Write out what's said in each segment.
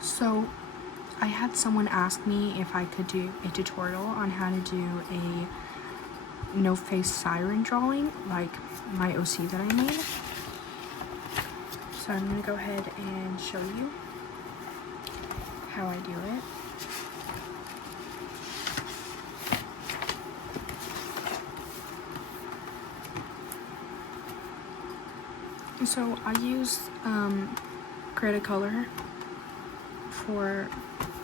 So I had someone ask me if I could do a tutorial on how to do a no face siren drawing, like my OC that I made. So I'm gonna go ahead and show you how I do it. So I use Create a Color for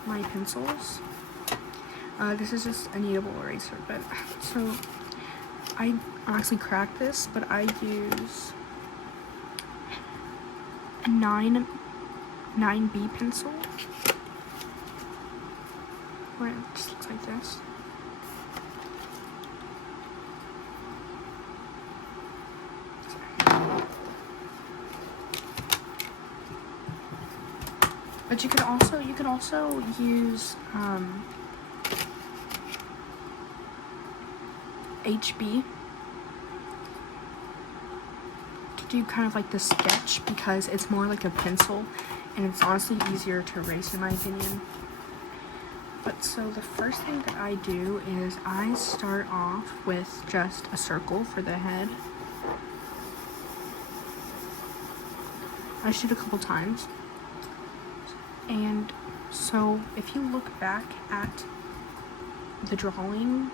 my pencils. This is just a kneadable eraser, but so I honestly cracked this, but I use a 9B pencil, where it just looks like this. But you can also use HB to do kind of like the sketch, because it's more like a pencil and it's honestly easier to erase in my opinion. But so the first thing that I do is I start off with just a circle for the head. I shoot a couple times. And so if you look back at the drawing,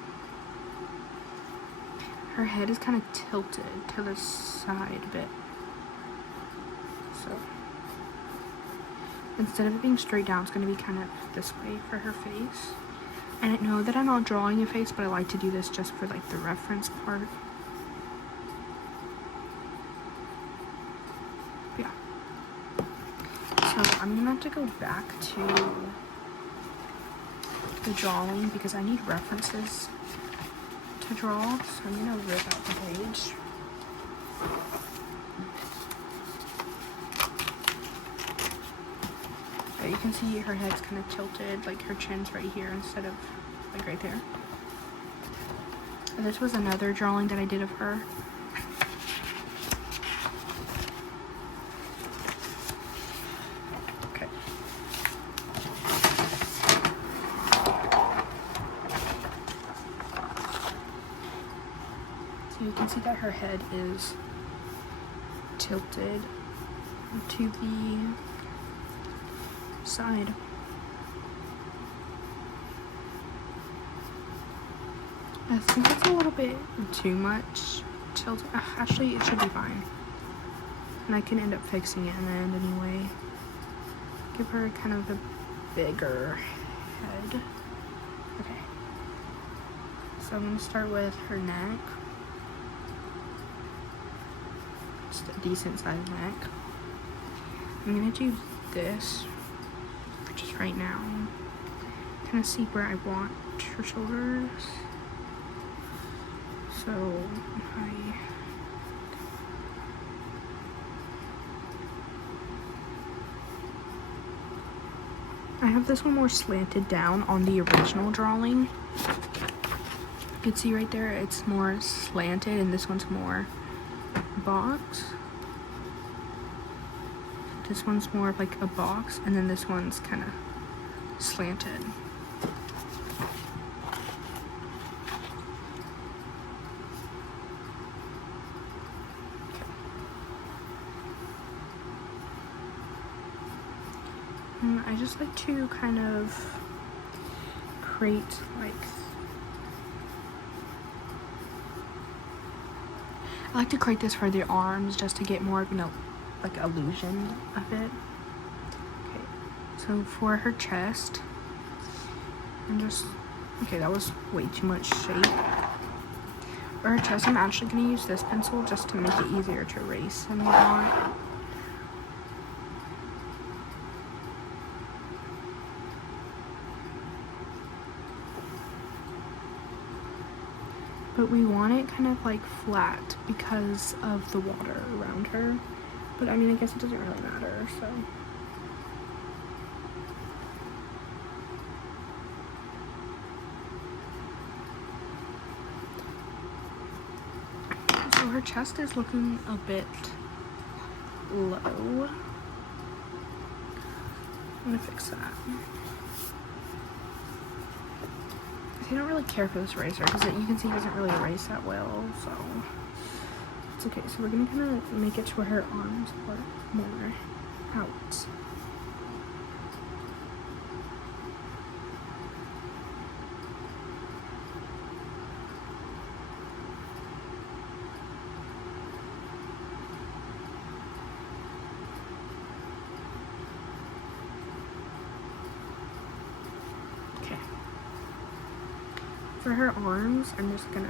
her head is kind of tilted to the side a bit. So instead of it being straight down, it's going to be kind of this way for her face. And I know that I'm not drawing a face, but I like to do this just for like the reference part. Yeah. So I'm gonna have to go back to the drawing because I need references to draw. So I'm gonna rip out the page. But you can see her head's kind of tilted, like her chin's right here instead of like right there. And this was another drawing that I did of her. You can see that her head is tilted to the side. I think it's a little bit too much tilted. Actually, it should be fine. And I can end up fixing it in the end anyway. Give her kind of a bigger head. Okay. So I'm going to start with her neck. Just a decent sized neck. I'm gonna do this for just right now. Kind of see where I want her shoulders. So I have this one more slanted down on the original drawing. You can see right there it's more slanted and this one's more box. This one's more of like a box, and then this one's kind of slanted. And I just like to kind of create like, I like to create this for the arms just to get more of, like illusion of it. Okay, so for her chest, okay, that was way too much shape. For her chest, I'm actually gonna use this pencil just to make it easier to erase and whatnot. But we want it kind of like flat because of the water around her. But I mean, I guess it doesn't really matter, so. So her chest is looking a bit low. I'm gonna fix that. I don't really care for this eraser because you can see it doesn't really erase that well, so it's okay. So we're gonna kind of make it to where her arms are more out. For her arms, I'm just gonna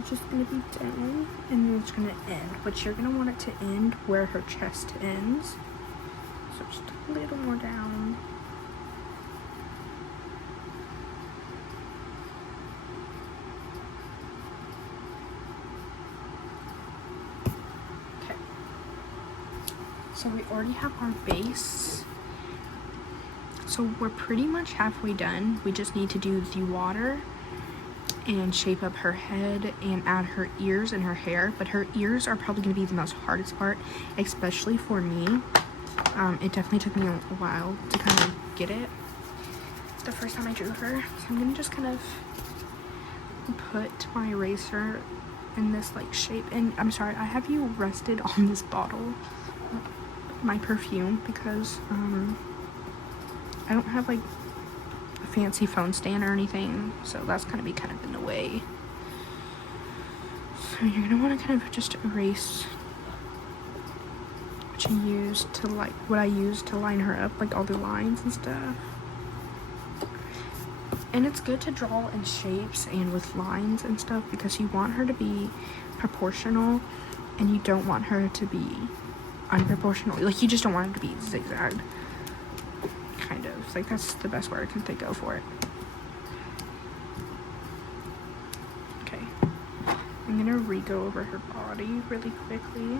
it's just gonna be down and then it's gonna end, but you're gonna want it to end where her chest ends, so just a little more down. So we already have our base. So we're pretty much halfway done. We just need to do the water and shape up her head and add her ears and her hair. But her ears are probably going to be the most hardest part, especially for me. It definitely took me a while to kind of get it. It's the first time I drew her. So I'm going to just kind of put my eraser in this like shape. And I'm sorry, I have you rested on this bottle, my perfume, because I don't have like a fancy phone stand or anything, so that's gonna be kind of in the way. So you're gonna want to kind of just erase what I used to line her up, like all the lines and stuff. And it's good to draw in shapes and with lines and stuff because you want her to be proportional and you don't want her to be unproportional. Like, you just don't want her to be zigzagged, kind of. Like, that's the best word I can think of for it. Okay, I'm gonna re-go over her body really quickly.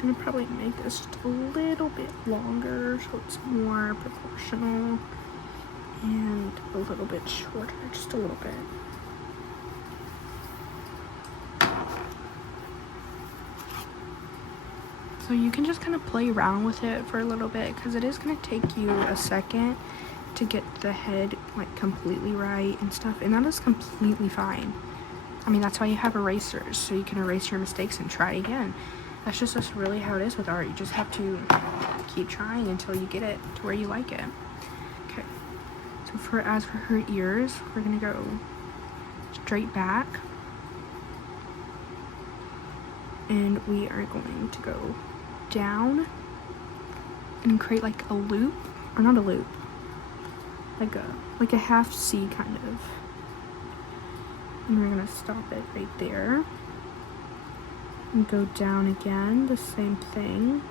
I'm gonna probably make this just a little bit longer so it's more proportional and a little bit shorter, just a little bit. So you can just kind of play around with it for a little bit because it is going to take you a second to get the head like completely right and stuff, and that is completely fine. I mean, that's why you have erasers, so you can erase your mistakes and try again. That's just really how it is with art. You just have to keep trying until you get it to where you like it. Okay, so as for her ears, we're gonna go straight back, and we are going to go down and create like a loop, or not a loop, like a half C kind of. And we're gonna stop it right there. And go down again, the same thing.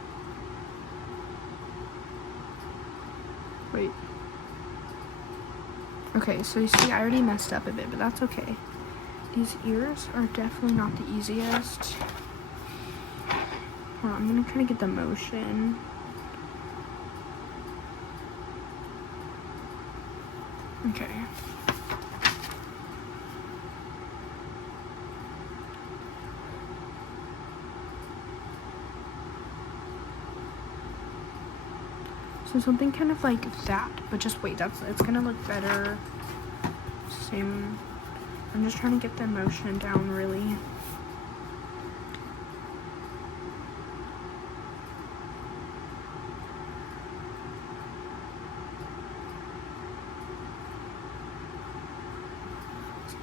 Wait. Okay, so you see I already messed up a bit, but that's okay. These ears are definitely not the easiest. Hold on, I'm gonna kind of get the motion. Okay. So something kind of like that, but just wait, it's gonna look better. Same. I'm just trying to get the motion down really.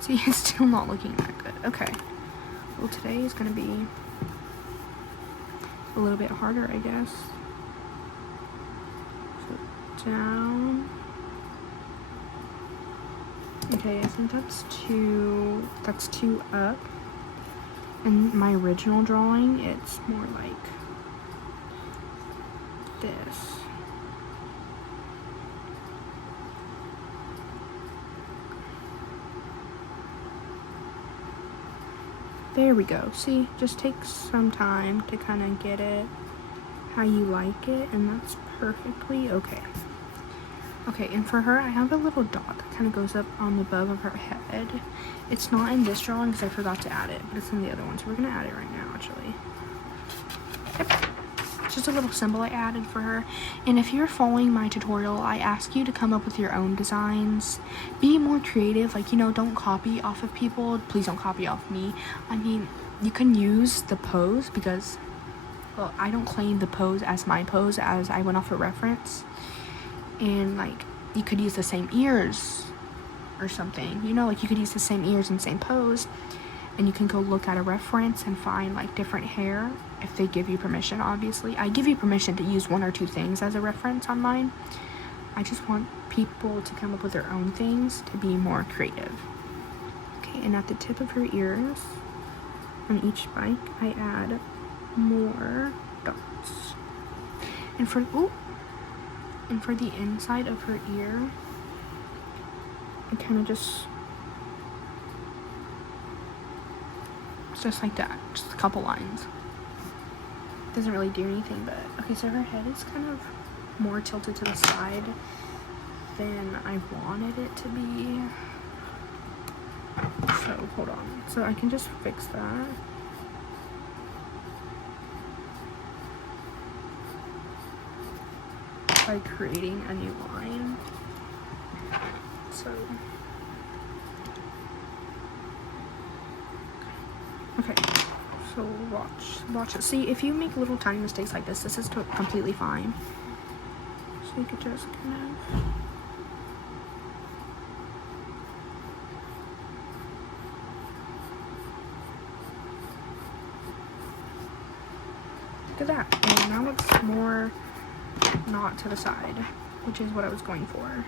See, it's still not looking that good. Okay. Well, today is gonna be a little bit harder, I guess. Down. Okay, I think that's two up. In my original drawing, it's more like this. There we go. See, just takes some time to kind of get it how you like it, and that's perfectly okay. Okay, and for her, I have a little dot that kind of goes up on the above of her head. It's not in this drawing because I forgot to add it, but it's in the other one, so we're going to add it right now, actually. Yep. It's just a little symbol I added for her. And if you're following my tutorial, I ask you to come up with your own designs. Be more creative, like, you know, don't copy off of people. Please don't copy off me. I mean, you can use the pose because, well, I don't claim the pose as my pose, as I went off a reference. And, like, you could use the same ears or something, you know, like you could use the same ears and same pose, and you can go look at a reference and find like different hair if they give you permission. Obviously, I give you permission to use 1 or 2 things as a reference on mine. I just want people to come up with their own things to be more creative. Okay, and at the tip of her ears on each spike, I add more dots. And for the inside of her ear, I kind of just like that, just a couple lines. Doesn't really do anything, but okay, so her head is kind of more tilted to the side than I wanted it to be. So hold on, so I can just fix that. By creating a new line. So okay, so watch it. See, if you make little tiny mistakes like this is completely fine. So you could just kind of look at that. And now it's more not to the side, which is what I was going for,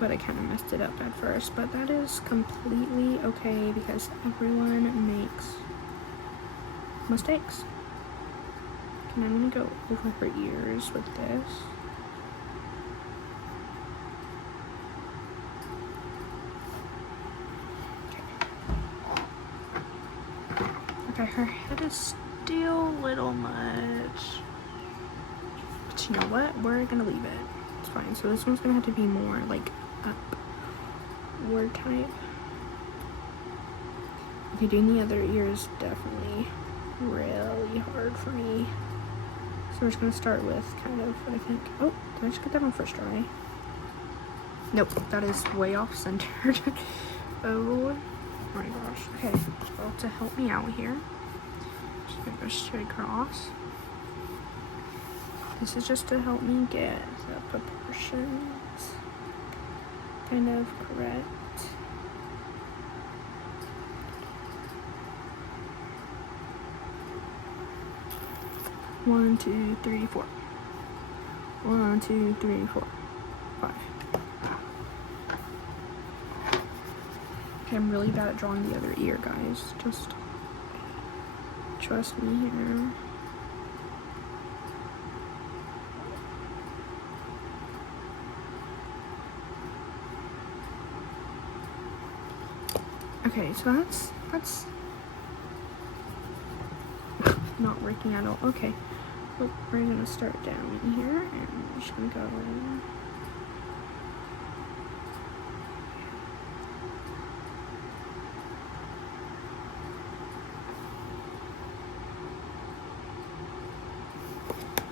but I kind of messed it up at first. But that is completely okay because everyone makes mistakes. And I'm gonna go over her ears with this. Okay, her head is still a little much. But you know what? We're gonna leave it. It's fine. So this one's gonna have to be more like upward type. Okay, doing the other ear is definitely really hard for me. So we're just gonna start with kind of, I think, oh, did I just get that on first try? Nope, that is way off centered. Oh my gosh. Okay, well, to help me out here, just gonna go straight across. This is just to help me get the proportions kind of correct. One, 2, 3, 4. 1, 2, 3, 4, 5. Okay, I'm really bad at drawing the other ear, guys. Just trust me here. Okay, so that's not working at all. Okay, well, we're gonna start down in here, and we're just gonna go.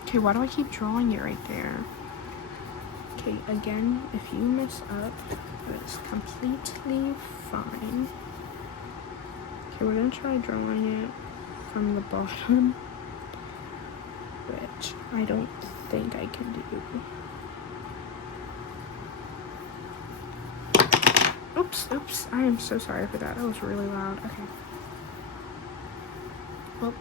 Okay, why do I keep drawing it right there? Okay, again, if you mess up, it's completely fine. Okay, we're gonna try drawing it from the bottom, which I don't think I can do. Oops, I am so sorry for that. That was really loud. Okay. Well.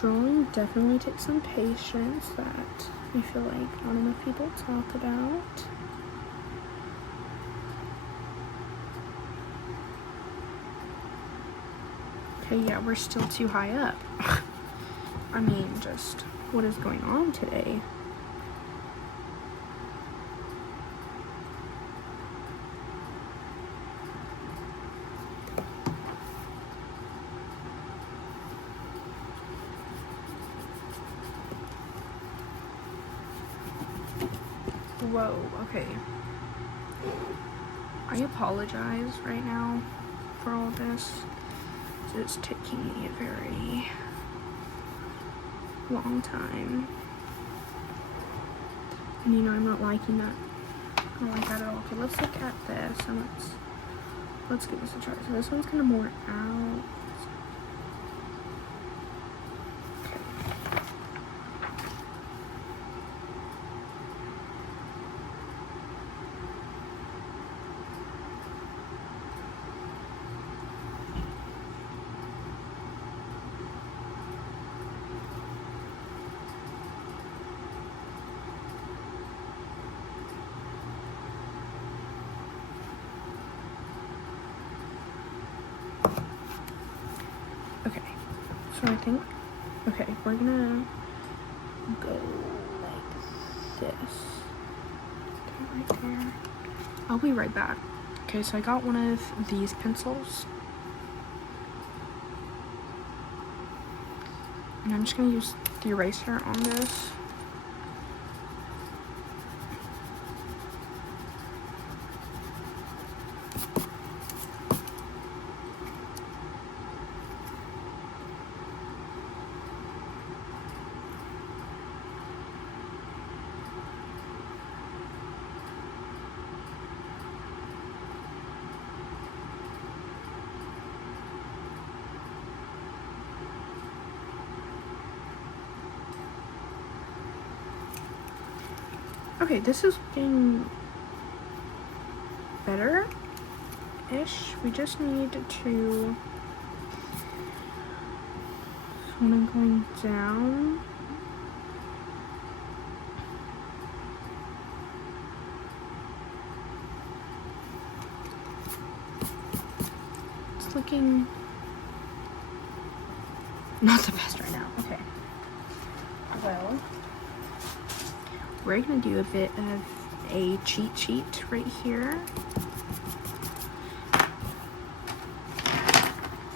Drawing definitely takes some patience that I feel like not enough people talk about. Okay, yeah, we're still too high up. I mean, just what is going on today? Whoa, okay. I apologize right now for all this. It's taking me a very long time. And you know, I'm not liking that. I don't like that at all. Okay, let's look at this and let's give this a try. So this one's kind of more out. Okay, so I think, okay, we're gonna go like this. Right there. I'll be right back. Okay, so I got one of these pencils. And I'm just gonna use the eraser on this. Okay, this is getting better-ish. We just need to, when I'm going down, it's looking not the best right now. Okay, well, we're gonna do a bit of a cheat sheet right here.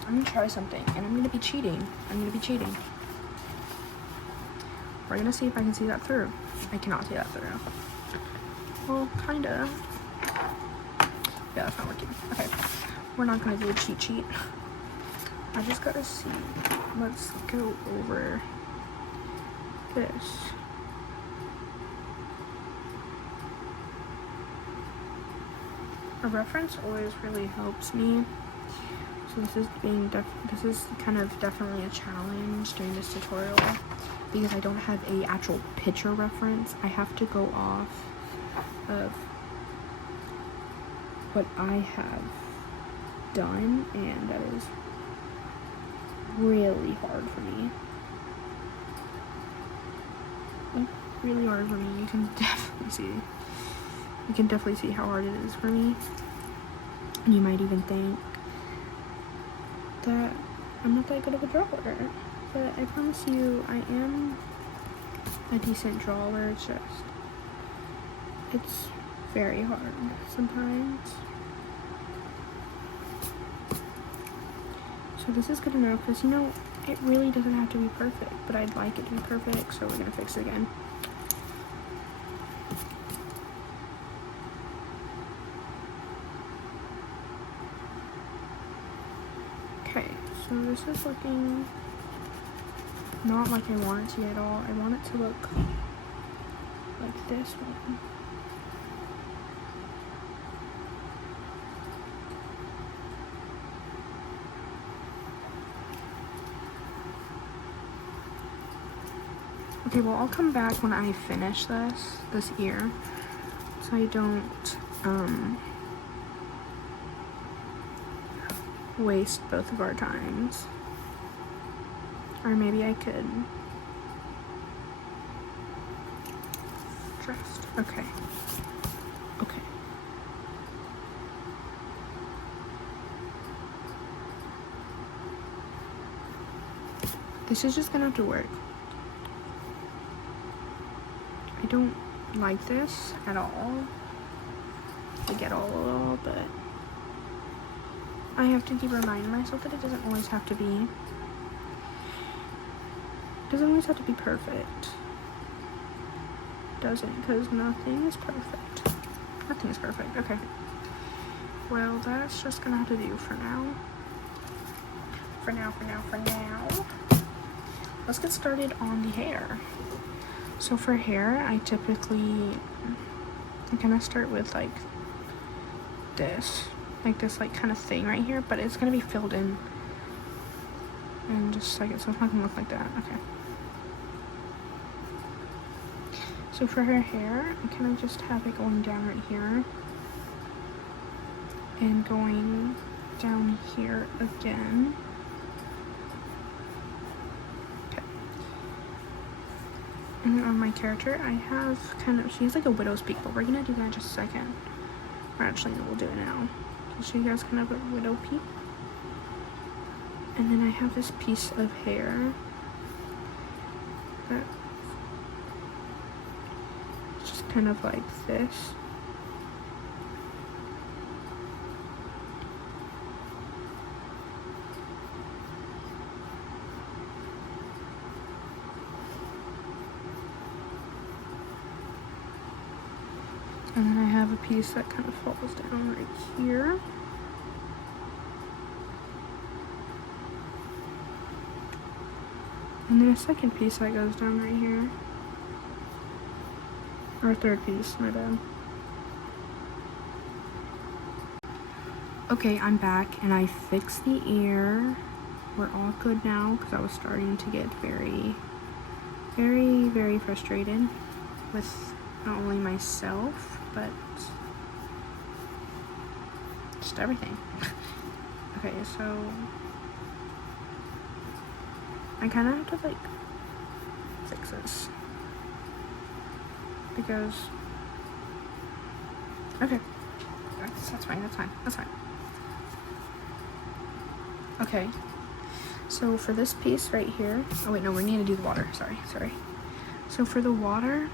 I'm gonna try something and I'm gonna be cheating. We're gonna see if I can see that through. I cannot see that through. Well, kinda. Yeah, that's not working. Okay, we're not gonna do a cheat sheet. I just gotta see. Let's go over this. A reference always really helps me. So this is kind of definitely a challenge during this tutorial because I don't have a actual picture reference. I have to go off of what I have done, and that is really hard for me. Like, really hard for me. You can definitely see how hard it is for me. And you might even think that I'm not that good of a drawer, but I promise you I am a decent drawer. It's very hard sometimes. So this is good enough because, you know, it really doesn't have to be perfect, but I'd like it to be perfect, so we're gonna fix it again. Okay, so this is looking not like I want it to at all. I want it to look like this one. Okay, well, I'll come back when I finish this ear, so I don't waste both of our times. Or maybe I could just, okay. This is just gonna have to work. I don't like this at all. I get all, but I have to keep reminding myself that it doesn't always have to be perfect. doesn't, because nothing is perfect. Nothing is perfect. Okay. Well, that's just gonna have to do for now. For now. Let's get started on the hair. So for hair, I kind of start with like this kind of thing right here, but it's gonna be filled in just a second, so it's not gonna look like that. Okay. So for her hair, I kind of just have it going down right here and going down here again. Okay. And then on my character, I have she has like a widow's peak, but we're gonna do that in just a second. Or actually, no, we'll do it now. I'll show you guys kind of a widow peak. And then I have this piece of hair that it's just kind of like this. And then I have a piece that kind of falls down right here. And then a second piece that goes down right here. Or a third piece, my bad. Okay, I'm back and I fixed the ear. We're all good now because I was starting to get very, very, very frustrated with not only myself, but just everything. Okay, so I kind of have to like fix this because okay, that's fine. Okay, so for this piece right here, oh wait, no, we need to do the water. Sorry. So for the water,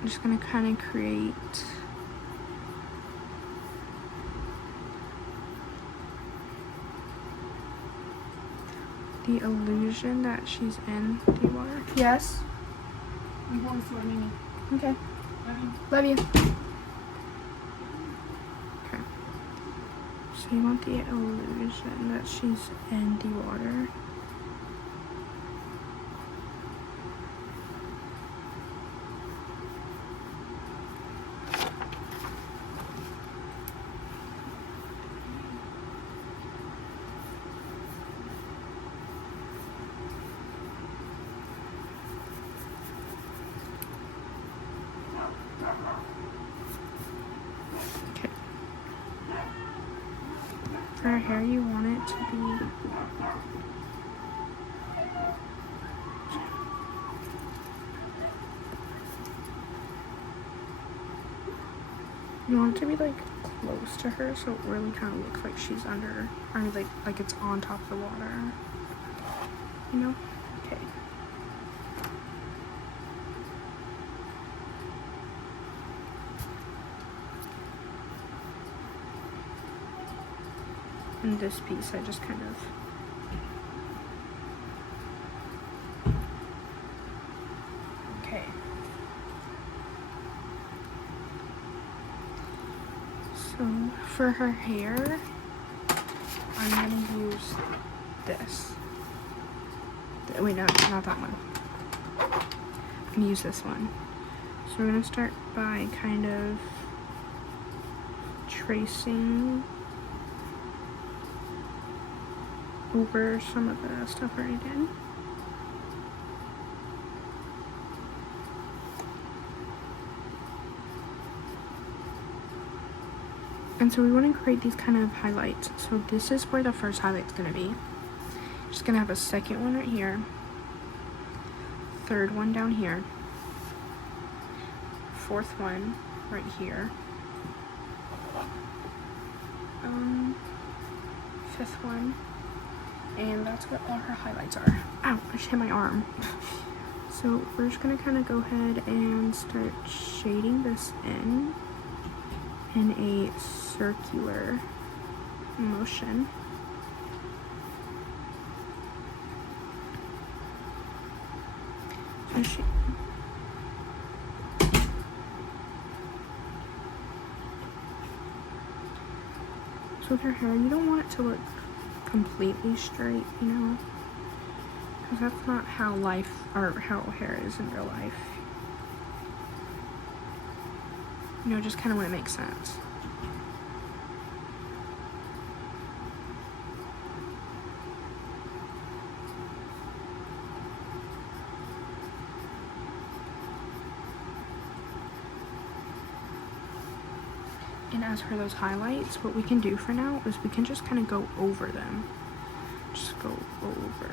I'm just gonna kind of create the illusion that she's in the water. Yes? I'm going to a mini. Okay. Love you. Love you. Okay. So you want the illusion that she's in the water. Okay. For her hair, you want it to be like close to her, so it really kind of looks like she's under, or like it's on top of the water. You know? Okay. And this piece, I just kind of okay. So for her hair, I'm gonna use this. Wait, no, not that one. I'm gonna use this one. So we're gonna start by kind of tracing over some of the stuff I already did. And so we want to create these kind of highlights. So this is where the first highlight's going to be. Just going to have a second one right here. Third one down here. Fourth one right here. Fifth one. And that's what all her highlights are. Ow, I just hit my arm. So we're just going to kind of go ahead and start shading this in a circular motion. with her hair, you don't want it to look completely straight, you know? Because that's not how life, or how hair is in real life. You know, just kind of when it makes sense. And as for those highlights, what we can do for now is we can just kind of go over them. Just go over.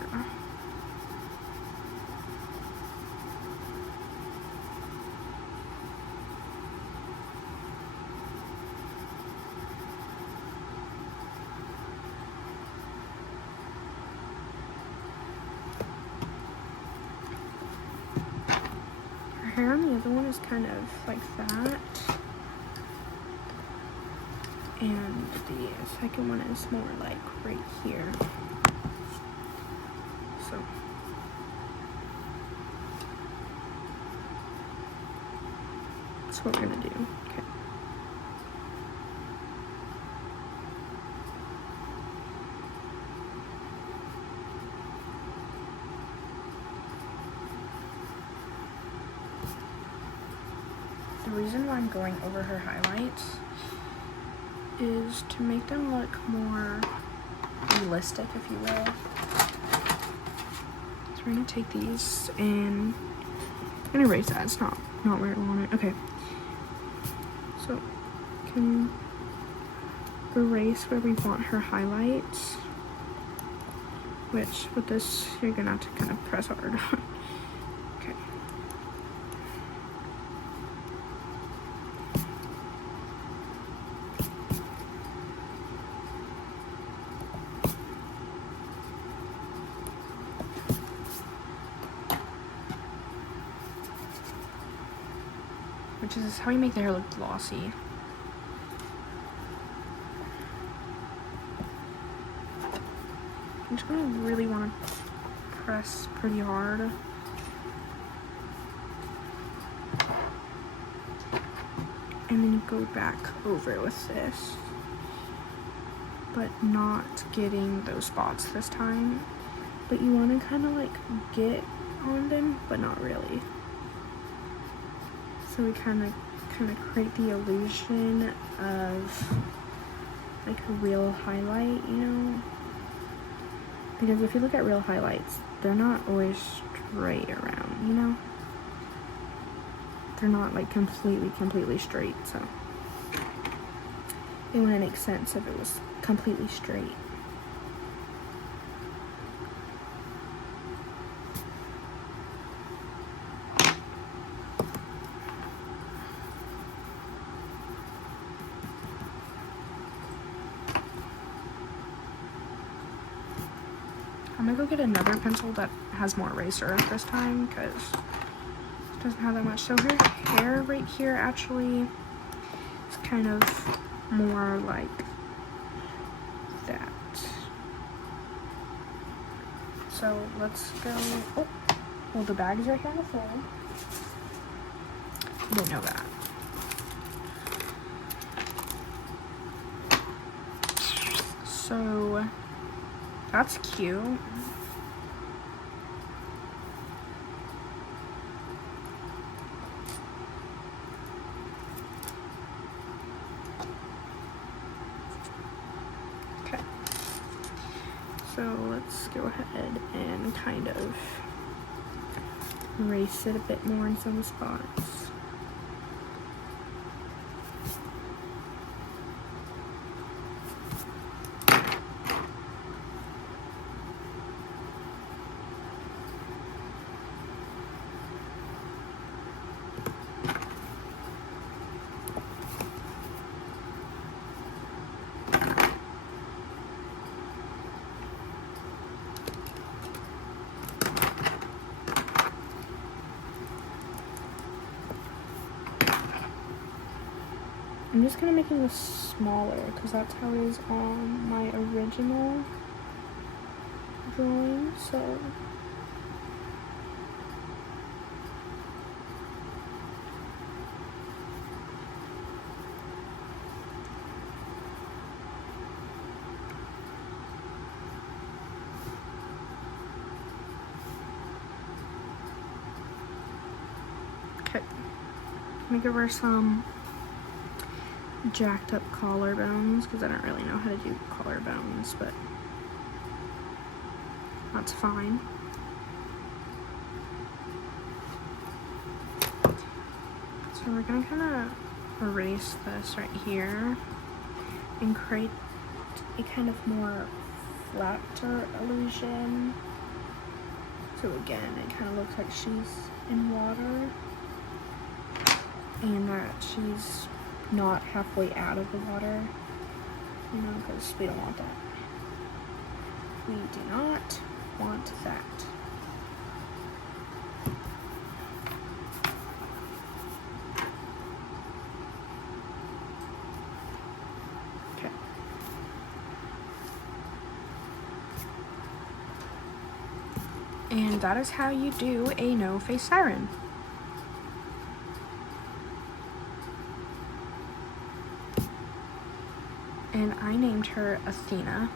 Her hair on the other one is kind of like that. And the second one is more like right here. So that's what we're gonna do. Okay. The reason why I'm going over her highlights is to make them look more realistic, if you will. So we're gonna take these and I'm gonna erase that. It's not where I want it. Okay. So can erase where we want her highlights. Which with this you're gonna have to kind of press hard. Okay. Which is how you make the hair look glossy. I'm just gonna really want to press pretty hard. And then you go back over with this, but not getting those spots this time. But you want to kind of like get on them, but not really. So we kind of create the illusion of like a real highlight, you know? Because if you look at real highlights, they're not always straight around, you know? They're not like completely straight, so it wouldn't make sense if it was completely straight. I'm gonna go get another pencil that has more eraser this time because it doesn't have that much. So her hair right here actually is kind of more like that. So let's go. Oh, well, the bag is right here on the floor. I didn't know that. So that's cute. Okay. So let's go ahead and kind of erase it a bit more in some spots. I'm just kind of making this smaller because that's how it is on my original drawing, so I'm gonna give her some jacked up collarbones because I don't really know how to do collarbones, but that's fine. So we're gonna kind of erase this right here and create a kind of more flatter illusion. So again, it kind of looks like she's in water and that she's not halfway out of the water, you know, because we don't want that. We do not want that. Okay. And that is how you do a no-face siren. And I named her Athena.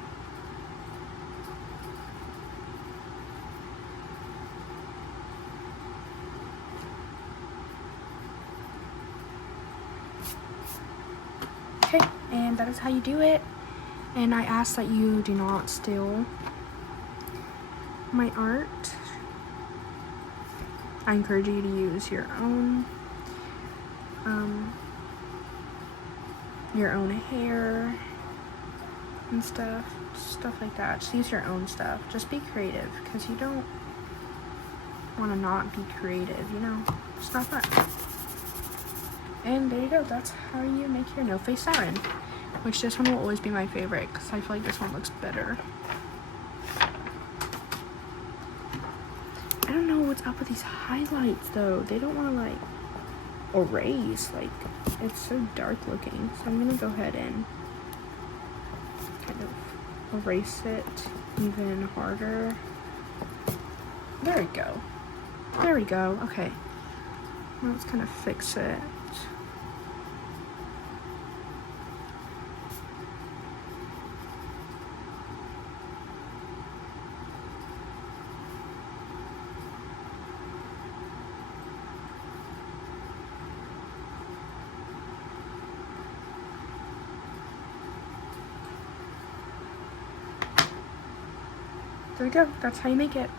Okay, and that is how you do it. And I ask that you do not steal my art. I encourage you to use your own hair and stuff like that. Just use your own stuff. Just be creative, because you don't want to not be creative, you know? It's not fun. And there you go. That's how you make your no-face siren. Which this one will always be my favorite, because I feel like this one looks better. I don't know what's up with these highlights, though. They don't want to, like, erase. Like, it's so dark looking. So I'm going to go ahead and kind of erase it even harder. There we go. There we go. Okay. Now let's kind of fix it. There we go. That's how you make it.